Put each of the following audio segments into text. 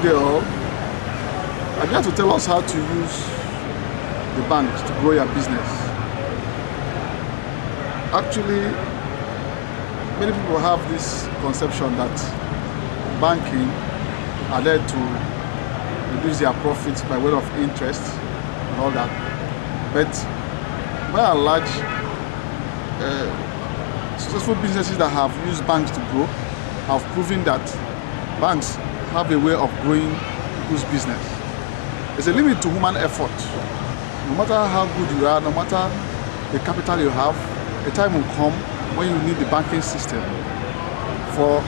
Good day all. I'm here to tell us how to use the bank to grow your business. Actually, many people have this conception that banking are there to reduce their profits by way of interest and all that. But by and large, successful businesses that have used banks to grow have proven that banks have a way of growing people's business. There's a limit to human effort. No matter how good you are, no matter the capital you have, a time will come when you need the banking system for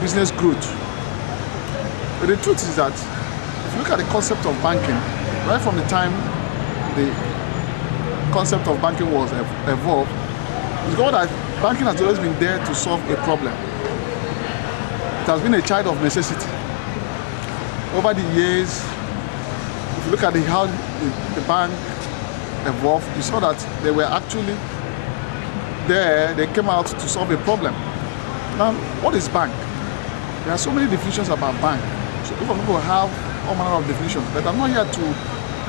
business growth. But the truth is that if you look at the concept of banking, right from the time the concept of banking was evolved, it's got that banking has always been there to solve a problem. It has been a child of necessity. Over the years, if you look at how the bank evolved, you saw that they were actually there, they came out to solve a problem. Now, what is bank? There are so many definitions about bank. So different people have all manner of definitions, but I'm not here to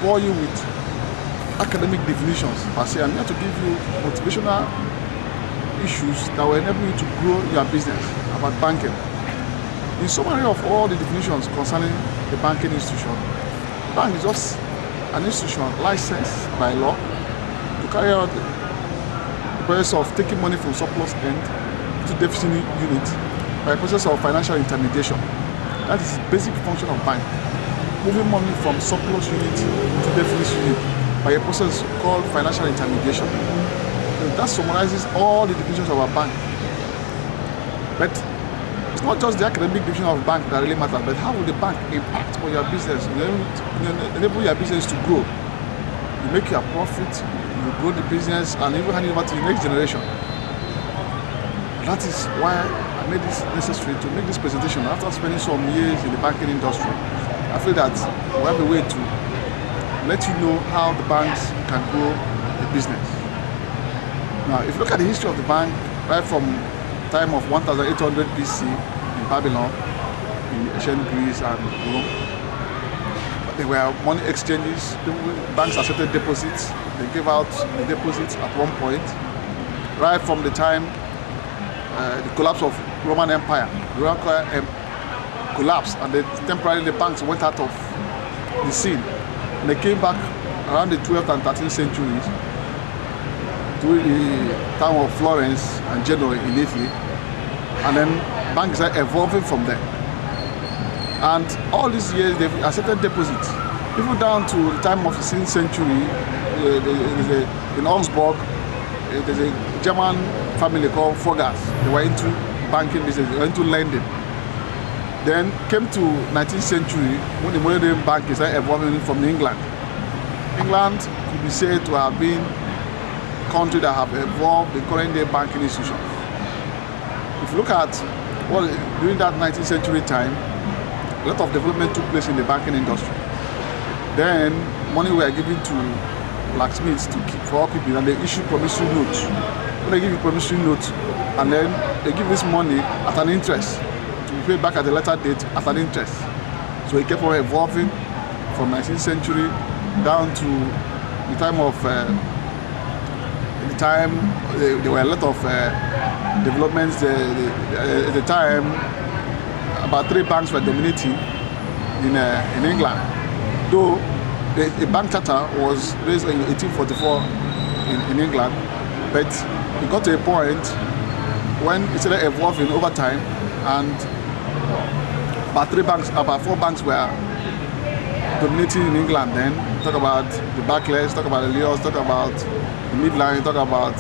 bore you with academic definitions per se. I'm here to give you motivational issues that will enable you to grow your business about banking. In summary of all the definitions concerning the banking institution, bank is just an institution licensed by law to carry out the process of taking money from surplus end to deficit unit by a process of financial intermediation. That is the basic function of bank, moving money from surplus unit to deficit unit by a process called financial intermediation. So that summarizes all the definitions of a bank. But it's not just the academic definition of bank that really matters, but how will the bank impact on your business, enable your business to grow. You make your profit, you grow the business, and even hand it over to the next generation. That is why I made this necessary to make this presentation after spending some years in the banking industry. I feel that we have a way to let you know how the banks can grow the business. Now, if you look at the history of the bank, right from time of 1800 BC in Babylon, in ancient Greece and Rome, there were money exchanges. Banks accepted deposits. They gave out the deposits at one point. Right from the time the collapse of Roman Empire, the Roman Empire collapsed, and temporarily the banks went out of the scene. And they came back around the 12th and 13th centuries to the town of Florence and Genoa in Italy, and then banks are evolving from there. And all these years they've accepted deposits, even down to the time of the 16th century. In Augsburg, there's a German family called Foggers. They were into banking business, they were into lending. Then came to 19th century when the modern bank is evolving from England. England could be said to have been a country that have evolved the current day banking institutions. If you look at during that 19th century time, a lot of development took place in the banking industry. Then money were given to blacksmiths to keep for upkeeping, and they issue promissory notes. When they give you promissory notes, and then they give this money at an interest to be paid back at a later date at an interest. So it kept on evolving from 19th century down to the time of there were a lot of developments. At the time, about 3 banks were dominating in England. Though the bank charter was raised in 1844 in England, but it got to a point when it started evolving over time, and about 4 banks were dominating in England then. Talk about the Barclays, talk about the Leos, talk about the Midland, talk about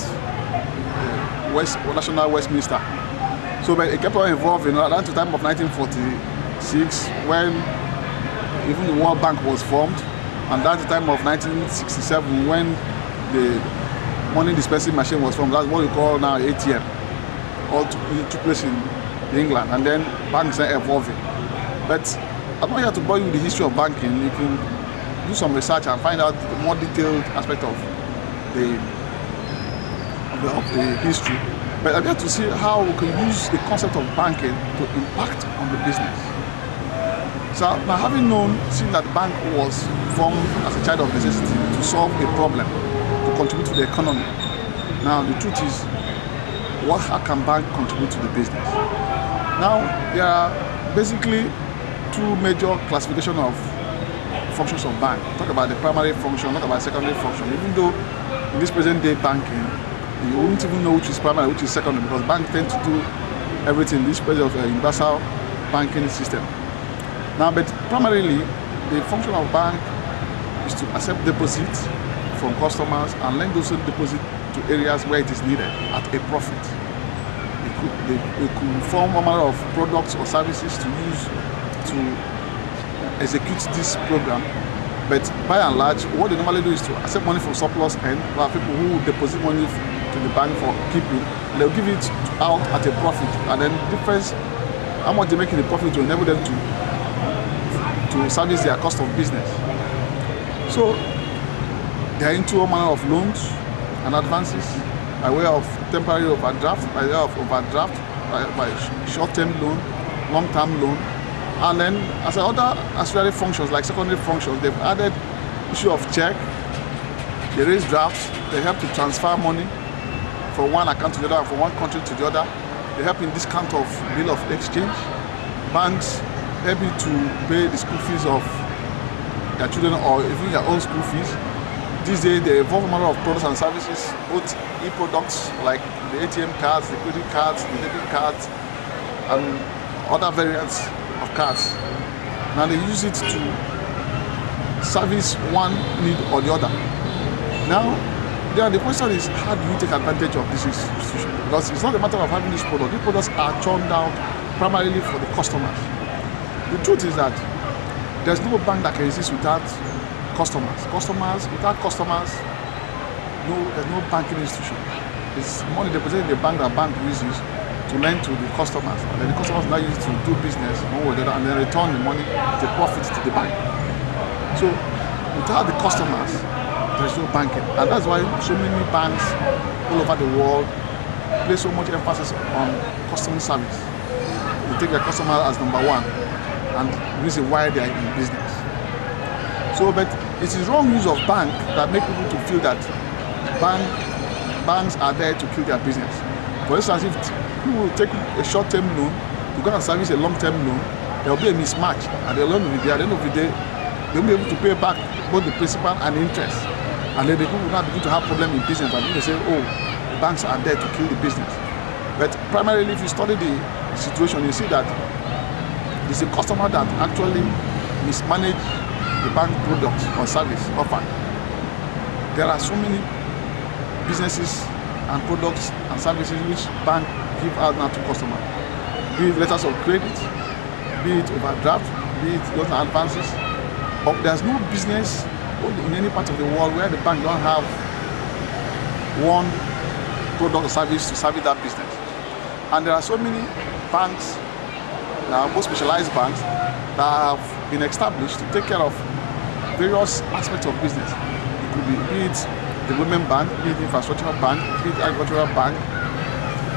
National Westminster. So but it kept on evolving around the time of 1946, when even the World Bank was formed, and that's the time of 1967 when the money dispensing machine was formed. That's what we call now ATM. All took place in England, and then banks are evolving. But I'm not here to bore you with the history of banking. You can do some research and find out the more detailed aspect of the history. But I'm here to see how we can use the concept of banking to impact on the business. So now having seen that bank was formed as a child of necessity to solve a problem, to contribute to the economy. Now the truth is, how can bank contribute to the business? Now there are basically two major classifications of functions of bank. Talk about the primary function, not about secondary function. Even though in this present day banking, you won't even know which is primary, which is secondary, because banks tend to do everything in this present of universal banking system. Now, but primarily, the function of bank is to accept deposits from customers and lend those deposits to areas where it is needed at a profit. They could form a matter of products or services to use to execute this program. But by and large, what they normally do is to accept money from surplus end, while people who deposit money to the bank for keeping, they'll give it out at a profit, and then the difference, how much they make in the profit, to enable them to service their cost of business. So they are into a manner of loans and advances by way of temporary overdraft, by short-term loan, long-term loan, and then as other ancillary functions like secondary functions, they've added issue of check, they raise drafts, they help to transfer money from one account to the other, from one country to the other. They help in discount of bill of exchange. Banks help you to pay the school fees of their children or even your own school fees. These days, they evolve a number of products and services, both e-products like the ATM cards, the credit cards, the debit cards, and other variants of cards. Now they use it to service one need or the other. Now, the question is, how do you take advantage of this institution? Because it's not a matter of having this product. These products are churned out primarily for the customers. The truth is that there's no bank that can exist without customers. Without customers, there's no banking institution. It's money deposited in the bank that bank uses to lend to the customers, and then the customers now use it to do business, and then return the money, the profits to the bank. So without the customers, there's no banking, and that's why so many banks all over the world place so much emphasis on customer service. They take their customer as number one, and the reason why they are in business. So, but it is wrong use of bank that make people to feel that banks are there to kill their business. For instance, if people will take a short-term loan to go and service a long-term loan, there will be a mismatch, and the loan will be there. At the end of the day, they will be able to pay back both the principal and interest, and then the people will not begin to have problem in business, and they say, oh, the banks are there to kill the business. But primarily, if you study the situation, you see that it's a customer that actually mismanage the bank products or service offered. There are so many businesses and products and services which bank give out now to customers. Be it letters of credit, be it overdraft, be it loans and advances. But there's no business in any part of the world where the bank don't have one product or service to service that business. And there are so many banks, more specialized banks, that have been established to take care of various aspects of business. It could be it development bank, be it infrastructure bank, be it agricultural bank,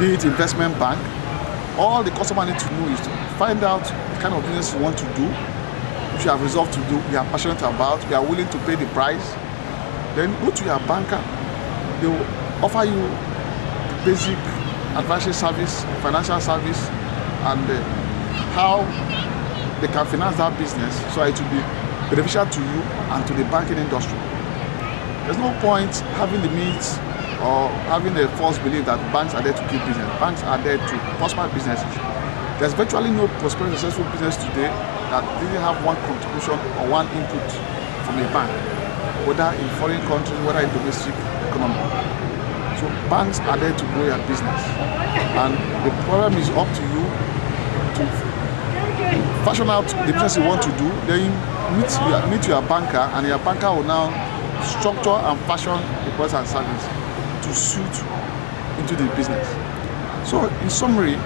be it investment bank. All the customer needs to know is to find out the kind of business you want to do, which you have resolved to do, you are passionate about, you are willing to pay the price. Then go to your banker. They will offer you basic advisory service, financial service, and how they can finance that business so it will be beneficial to you and to the banking industry. There's no point having the needs or having a false belief that banks are there to keep business. Banks are there to prosper businesses. There's virtually no prosperous successful business today that didn't have one contribution or one input from a bank, whether in foreign countries, whether in domestic economy. So banks are there to grow your business, and the problem is up to you to fashion out the business you want to do. Then meet your banker, and your banker will now structure and fashion the products and service to suit into the business. So in summary,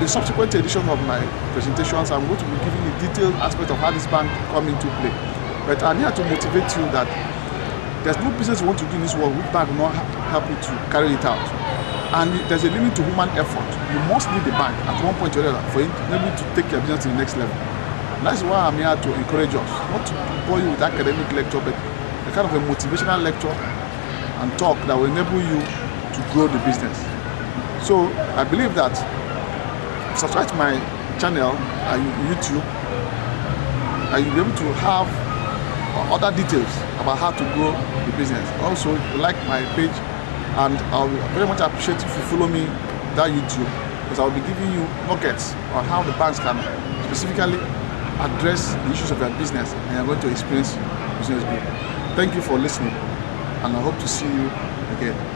in subsequent editions of my presentations, I'm going to be giving you detailed aspects of how this bank come into play. But I'm here to motivate you that there's no business you want to do in this world which bank will not help you to carry it out. And there's a limit to human effort. You must need the bank at one point or the other for you to be able to take your business to the next level. And that's why I'm here to encourage us, not to bore you with academic lecture, but a kind of a motivational lecture and talk that will enable you to grow the business. So I believe that subscribe to my channel on YouTube, and you'll be able to have other details about how to grow the business. Also, like my page, and I'll very much appreciate if you follow me that YouTube, because I'll be giving you nuggets on how the banks can specifically address the issues of your business, and you're going to experience business growth. Thank you for listening, and I hope to see you again.